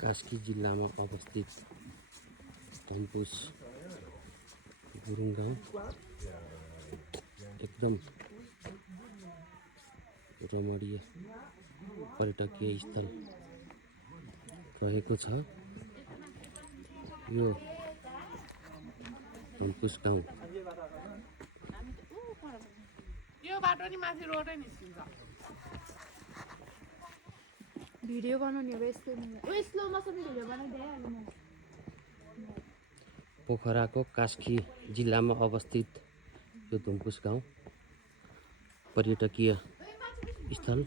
कास्की जिल्लामा अवस्थित धम्पुस गुरुङ गाउँ एकदम रमणीय पर्यटकीय स्थल रहेको छ। यो धम्पुस गाउँ यो बाटो नि माथि रोडै निस्किन्छ। भिडियो बनाउने हो यस्तो मसँग भिडियो बनाइदिए अहिले म पोखराको कास्की जिल्लामा अवस्थित यो धम्पुस गाउँ पर्यटकीय स्थल